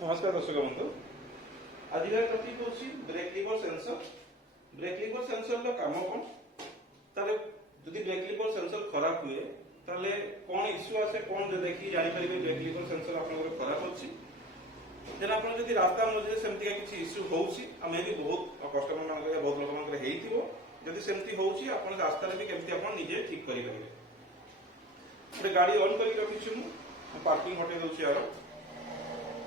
नमस्कार दर्शक बंधु आज टॉपिक होची brake lever sensor. Brake lever sensor लो काम कोन ताले जदि ब्रेक लीवर सेंसर खराब हुए ताले कोन इश्यू आसे कोन जे देखि जानि परिबे ब्रेक लीवर सेंसर आपन खराब होची। देन आपन जदि रास्ता मझे सेमति किछि इश्यू होउची आ मे भी बहुत कस्टमर मान के बहुत लोक मान के हेइथिबो जदि सेमति होउची आपन रास्ता रे भी केमति आपन निजे ठीक करि परिबे। ଗୋଟେ ଗାଡି ଅନ୍ କରି ରଖିଛୁ ମୁଁ ପାର୍କିଂ ହଟେଇ ଦଉଛି यार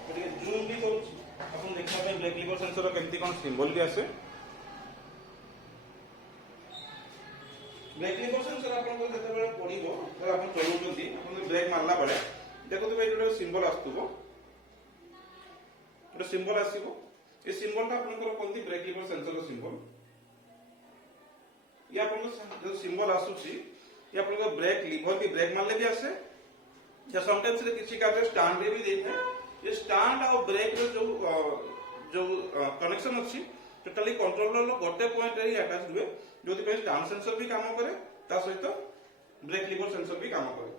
ଟିକେ ଜୁମ୍ ବି କରୁଛି ଆପଣ ଦେଖିବା ପାଇଁ ବ୍ରେକ୍ ଲିଭର ସେନ୍ସର କେମିତି କଣ ସିମ୍ବଲ ବି ଆସେ। ବ୍ରେକ୍ ଲିଭର ସେନ୍ସର ଆପଣଙ୍କର ଯେତେବେଳେ ପଡିବ ତାହେଲେ ଆପଣ ଚଲାଉଛନ୍ତି ଆପଣ ବ୍ରେକ୍ ମାରିଲା ବେଳେ ଦେଖୁଥିବେ ଏଇଠି ଗୋଟେ ସିମ୍ବଲ ଆସୁଥିବ ଗୋଟେ ସିମ୍ବଲ ଆସିବ ଏ ସିମ୍ବଲଟା ଆପଣଙ୍କର କହନ୍ତି ବ୍ରେକ୍ ଲିଭର ସେନ୍ସର ସିମ୍ବଲ। ये ଆପଣଙ୍କ ଯୋଉ ସିମ୍ବଲ ଆସୁଛି ये आपको ब्रेक लीवर की ब्रेक मारले भी आसे या समटाइम्स रे किसी का स्टैंड रे भी देते ये स्टैंड और ब्रेक रे जो कनेक्शन अछि टोटली कंट्रोलर लो गोटे पॉइंट रे अटैच हुए जोति पे स्टैंड सेंसर भी काम करे ता सहित ब्रेक लीवर सेंसर भी काम करे।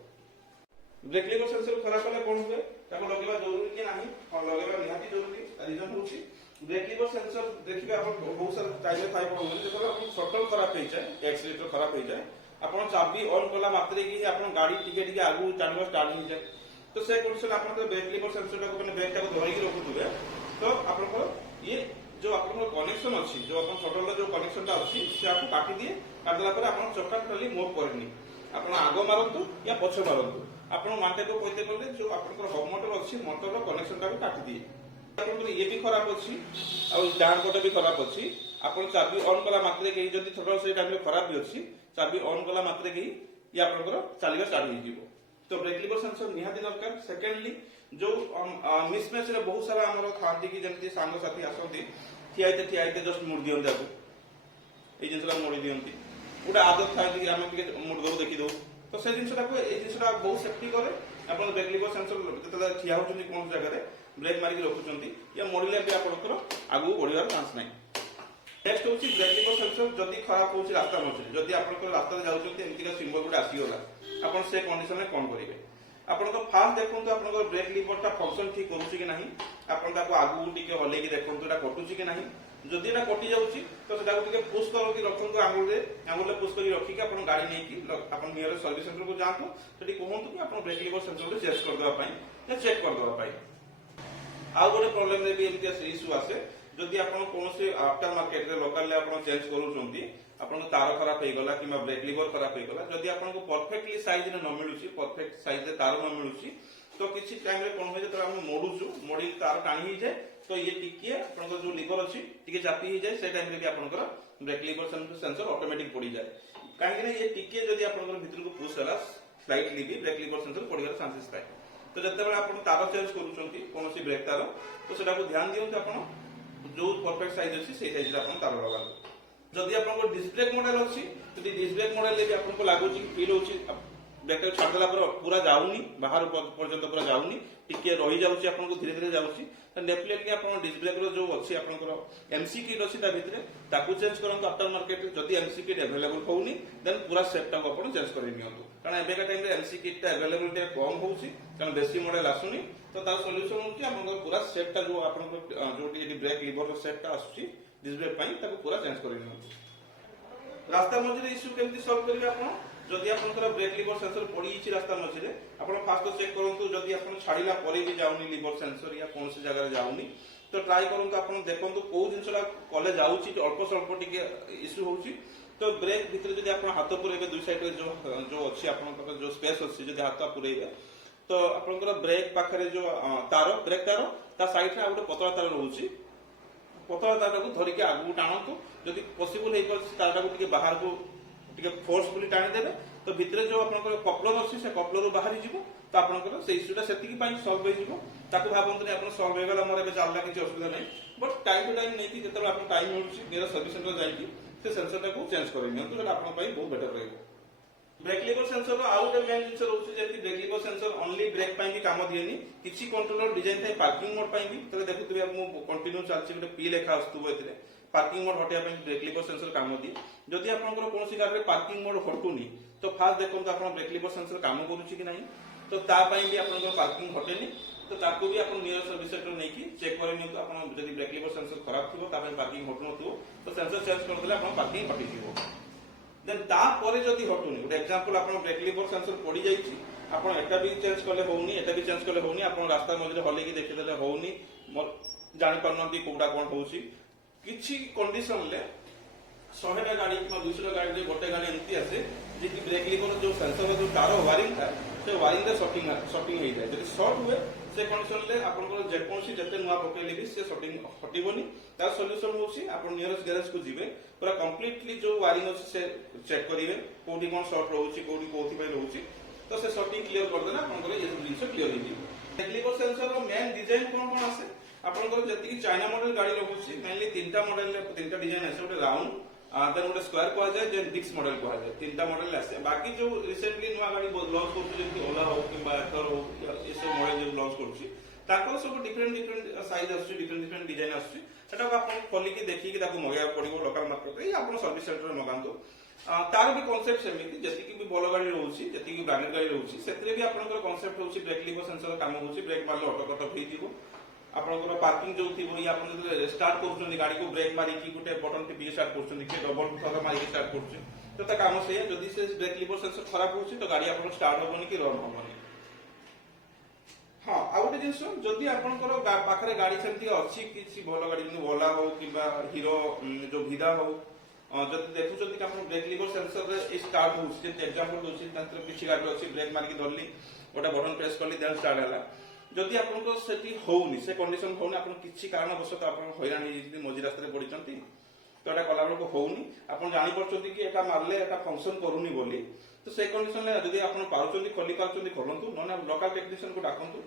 ब्रेक लीवर सेंसर खराब कले कोन हुए ताको लगेबा जरूरी कि नाही और लगेबा निहाती जरूरी रीजन होछि ब्रेक लीवर सेंसर देखिबे आपण बहुत सारा टाइम थाई पड़ो जेतो आपण शटल खराब हो जाए एक्सीलेटर खराब हो जाए आपण चाबी ऑन कला मात्रे की आपण गाड़ी टिके आगु चालवा स्टार्ट हो जाए तो से कंडीशन आपण ब्रेक लीवर सेंसर को माने ब्रेक को धरि के रखुथुबे तो आपण को ये जो आपण कनेक्शन अछि जो आपण शटल जो कनेक्शन ता अछि से आपको काटी दिए काट देला पर आपण चक्का टोटली मूव करनी आपण आगो मारंतु या पछो मारंतु आपण मानते को कहते करले जो आपण हब मोटर अछि मोटर रो कनेक्शन ता को काटी दिए आपण ये भी खराब अछि और डान कोटे भी खराब अछि आपण चाबी ऑन कला मात्रे के जदी थोड़ा से टाइम खराब भी अछि चाबी ऑन कला मात्रे के ये आपनकर चालिबा स्टार्ट हो जिवो तो ब्रेक लीवर सेंसर निहाती दरकार। सेकेंडली जो मिसमैच रे बहुत सारा हमर खांती की जेमति सांग साथी आसंती ठियाइते जस्ट मुड़ दियंते आगु ए जिनसला मोड़ी दियंती उडा आदत थाय कि हम के मुड़ दो देखि दो तो से जिनसटा को ए जिनसटा बहुत सेफ्टी करे आपन ब्रेक लीवर सेंसर जतला ठिया होचनी कोन जगह रे ब्रेक मारी के रखुचंती या मोड़िले भी आपनकर आगु बढ़ियार चांस नाही। नेक्स्ट होची ब्रेक लीवर सेंसर जदी खराब होची रास्ता मझे जदी आपन रास्ता रे जाउचंती एमती का सिंबल गुडा आसी होला आपन से कंडीशन में कोन करिवे आपन को फास्ट देखंतु आपन ब्रेक लीवर ता फंक्शन ठीक करूची कि नाही आपन ताको आगु टिके हले की देखंतु एटा कटुची कि नाही जदी एटा कटि जाउची तो सेटा टिके पुश करो कि रखंतु आंगुल रे पुश करी रखी के आपन गाड़ी नै की आपन नियर सर्विस सेंटर को जांतु सेठी कहंतु कि आपन ब्रेक लीवर सेंसर रे चेक कर देबा पई या चेक कर देबा पई आ गोटे प्रॉब्लम रे भी एमती इश्यू आसे जदि आपण कोनसे आफ्टर मार्केट रे लोकल ले आपण चेंज करूचंती आपण तार खराब हे गला किबा ब्रेक लीवर खराब हे गला जदि आपण को परफेक्टली साइज रे न मिलुची परफेक्ट साइज रे तार न मिलुची तो किछि टाइम रे कोन होय जे हम मोडुचु मोडी तार टाणी ही जाय तो ये टिके आपण को जो लीवर अछि टिके चापी ही जाय से टाइम रे भी आपण को ब्रेक लीवर सेंसर ऑटोमेटिक पड़ी जाय काहे कि ये टिके जदि आपण को भीतर को पुश हला स्लाइटली भी break lever sensor Padiyar chances थाए तो जते बेला आपण तार चेंज करूचंती कोनोसी ब्रेक तार तो सेटा को ध्यान दियंतु आपण जो परफेक्ट साइज अछि से साइज रे आपण तार लगा जदि आपन को डिस्क ब्रेक मॉडल अछि तो डिस्क ब्रेक मॉडल ले भी आपन को लागो कि फील होछि ब्रेक को छाड़ देला पर पूरा जाउनी बाहर पर्यंत पूरा जाउनी टिके रही जाउछि आपन को धीरे धीरे जाउछि तो डेफिनेटली आपन डिस्क ब्रेक रो जो अछि आपन को एमसी किट अछि ता भितरे ताकू चेंज करंतु आफ्टर मार्केट जदि एमसी किट अवेलेबल होउनी देन पूरा सेट टा आपन चेंज करि नियंतु कारण एबे का टाइम रे एमसी किट ता अवेलेबिलिटी कम होउछि कारण बेसी मॉडल आसुनी तो तार सॉल्यूशन होछि आपन को पूरा सेट टा जो आपन को जो ब्रेक लीवर रो सेट टा आसुछि डिस्क ब्रेक पई ताकू पूरा चेंज करि नियंतु। रास्ता मझे इश्यू केमती सॉल्व करिवे आपण जदि आपनकर ब्रेक लीवर सेंसर पड़ी छि रास्ता मझे आपण फास्ट चेक करंतु जदि आपण छाड़ीला परे भी जाउनी लीवर सेंसर या कोनसे जगह रे जाउनी तो ट्राई करंतु आपण देखंतु को जिंसला कॉले जाउछि अल्प स्वल्प टिके इश्यू होउछि तो ब्रेक भीतर जदि आपण हाथ पुरेबे दुई साइड रे जो अछि आपनकर जो स्पेस अछि जदि हाथ पुरेबे तो आपनकर ब्रेक पाखरे जो तार ब्रेक तार ता साइड रे आउटे पतला तार रहउछि पतला तार को धरि के आगु टाणंतु जदि पॉसिबल हे पर तार को टिके बाहर को टिके फोर्सफुली टाणी देबे तो भितरे जो आपनकर कपलर अछि से कपलर बाहरी जिवो तो आपनकर से इश्यूटा सेति की पई सॉल्व हो जिवो ताको भाबंतु आपण सॉल्व हे गला मोर एबे चालला किछ असुविधा नै बट टाइम टू टाइम नै कि जेतबे आपण टाइम मिलुछि मेरा सर्विस सेंटर जाई कि से सेंसर को चेंज करै नियंतु जेटा आपण पई बहुत बेटर रहइबो। ब्रेक लीवर सेंसर रो आउट मेन जिंस रहउछि जेति brake lever sensor only brake पई भी काम दिएनी किछि कंट्रोलर डिजाइन थाय पार्किंग मोड पई भी तले देखुतबे मु कंटिन्यू चालछि गोटे पी लेखा आस्तुबो एथिरे पार्किंग मोड हटिया पई ब्रेक लीवर सेंसर काम दिए जदि आपनकर कोनोसी गाड़ी रे पार्किंग मोड हटुनी तो फास्ट देखंतु आपण ब्रेक लीवर सेंसर काम करूछि कि नाही तो ता पई भी आपनकर पार्किंग हटेनी तो ताको भी आपण नियर सर्विस सेंटर नहीं की चेक करे नियो आपण जदी ब्रेक लीवर सेंसर खराब थिबो ताबे पार्किंग हटु नथिबो तो सेंसर चेंज कर देले आपण पार्किंग हटि जिवो देन ता परे जदी हटुनी गुड एग्जांपल आपण ब्रेक लीवर सेंसर पड़ी जाईची आपण एटा भी चेंज करले होउनी एटा भी चेंज करले होउनी आपण रास्ता मझे हले की देखि देले होउनी जानि पारनती कोडा कोन होउची किछि कंडीशन ले 100 गाड़ी कि 200 गाड़ी गोटे गाड़ी एमती आसे जे कि ब्रेक लीवर जो सेंसर जो तार वायरिंग था से वायरिंग रे शॉर्टिंग हो जाए जदी शॉर्ट हुए से कंडीशन ले आपन जे कोनसी जते नुवा पकेले भी से शॉर्टिंग हटिबोनी तार सॉल्यूशन होउची आपन नियरेस्ट गैरेज को जिवे पूरा कंप्लीटली जो वायरिंग अछि से चेक करिवे कोठी कोन शॉर्ट रहउची कोठी कोथि पे रहउची तो से शॉर्टिंग क्लियर कर देना आपन ये सब जिंस क्लियर हो जिवो ब्रेक लीवर सेंसर रो मेन डिजाइन कोन कोन आसे आपन जति चाइना मॉडल गाड़ी रहउची मेनली तीनटा मॉडल तीनटा डिजाइन आसे ओटे राउंड देन गोटे स्क्वायर कहा जाए देन डिक्स मॉडल कहा जाए तीनटा मॉडल आसे बाकी जो रिसेंटली नुआ गाड़ी लॉन्च करछु जेति ओला हो किबा एथर हो ये सब मॉडल जो लॉन्च करछु ताको सब डिफरेंट साइज आसु डिफरेंट डिजाइन आसु सेटा को आपण खोली के देखि कि ताको मगाया पड़िबो लोकल मार्केट रे आपण सर्विस सेंटर रे मगांतो तार भी कांसेप्ट सेमिति जति कि भी बड़ गाड़ी रहउची जति कि ब्रांडेड गाड़ी रहउची सेतरे भी आपनकर कांसेप्ट होउची ब्रेक लीवर सेंसर काम होउची ब्रेक मारले ऑटो कट फ्री दिबो आपनकर पार्किंग जो थी या अपन जो स्टार्ट करछन गाड़ी को ब्रेक मारी की गुटे बटन टिपी स्टार्ट करछन कि डबल थर मारी के स्टार्ट करछन तो ता काम से जदी से ब्रेक लीवर सेंसर खराब होछि तो गाड़ी आपन स्टार्ट होबनी कि रन होबनी हां आउटे जिंस जदी आपनकर पाखरे गाड़ी सेमती अछि किछि भलो गाड़ी जे ओला हो किबा हीरो जो भिदा हो जदी देखु जदी कि आपन ब्रेक लीवर सेंसर रे स्टार्ट होछि जे एग्जांपल दोछि तंत्र किछि गाड़ी अछि ब्रेक मार के धरली ओटा बटन प्रेस करली देन स्टार्ट होला जदि आपनको सेठी होउनी से कंडीशन होउनी आपन किछि कारणवश तो आपन हैरान नि मझी रास्ता रे पडिचंती तो एटा कला बेलको होउनी आपन जानि परचंती कि एटा मारले एटा फंक्शन करूनी बोली तो से कंडीशन ले जदि आपन पारुचंती खोली पारुचंती खोलंतु नने लोकल टेक्नीशियन को डाकंतु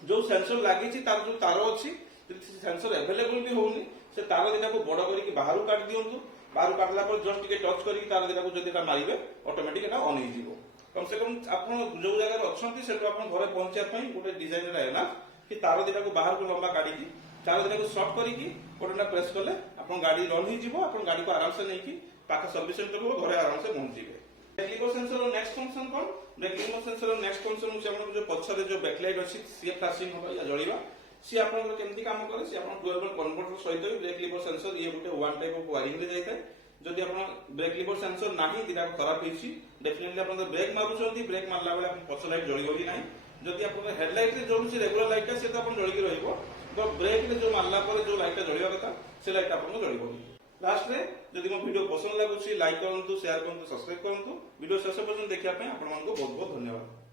जो सेंसर लागि छि तार जो तार अछि जदि सेंसर अवेलेबल भी होउनी से तार दिना को बड़ करी कि बाहर काट दियंतु बाहर काटला पर जस्ट टिके टच करी तार दिना को जदि एटा मारिबे ऑटोमेटिक एटा ऑन हो जिवो कम से कम आपन जो जगह अछंती सेटो आपन घरे पहुंचा पई गोटे डिजाइन रे ना कि तार दिना को बाहर को लंबा काटी की तार दिना को शॉर्ट करी की बटन प्रेस करले आपन गाड़ी रन ही जिवो आपन गाड़ी को आराम से नहीं की पाखा सर्विस सेंटर को घरे आराम से पहुंच जिवे ब्रेक लीवर सेंसर रो नेक्स्ट फंक्शन कोन ब्रेक लीवर सेंसर रो नेक्स्ट फंक्शन उ हमन जो पछरे जो बैकलाइट अछि सी फ्लैशिंग होबा या जळिबा सी आपन केमती काम करे सी आपन 12 वोल्ट कन्वर्टर सहित ब्रेक लीवर सेंसर ये गोटे वन टाइप ऑफ वायरिंग रे जाइता जदि आपण ब्रेक लीवर सेंसर नाही दिना खराब हिची डेफिनेटली आपण ब्रेक मारुछंती ब्रेक मारला बेले आपण पछ लाइट जळिबो कि नाही जदि आपण हेडलाइट रे जोछि रेगुलर लाइट से तो आपण जळि कि रहइबो तो ब्रेक रे जो मारला पर जो लाइट जळिबा कथा से लाइट आपण जळिबो लास्ट रे जदि मो वीडियो पसंद लागुछि लाइक करंतु शेयर करंतु सब्सक्राइब करंतु वीडियो शेष पर्यंत देखिया पे आपण मानको बहुत बहुत धन्यवाद।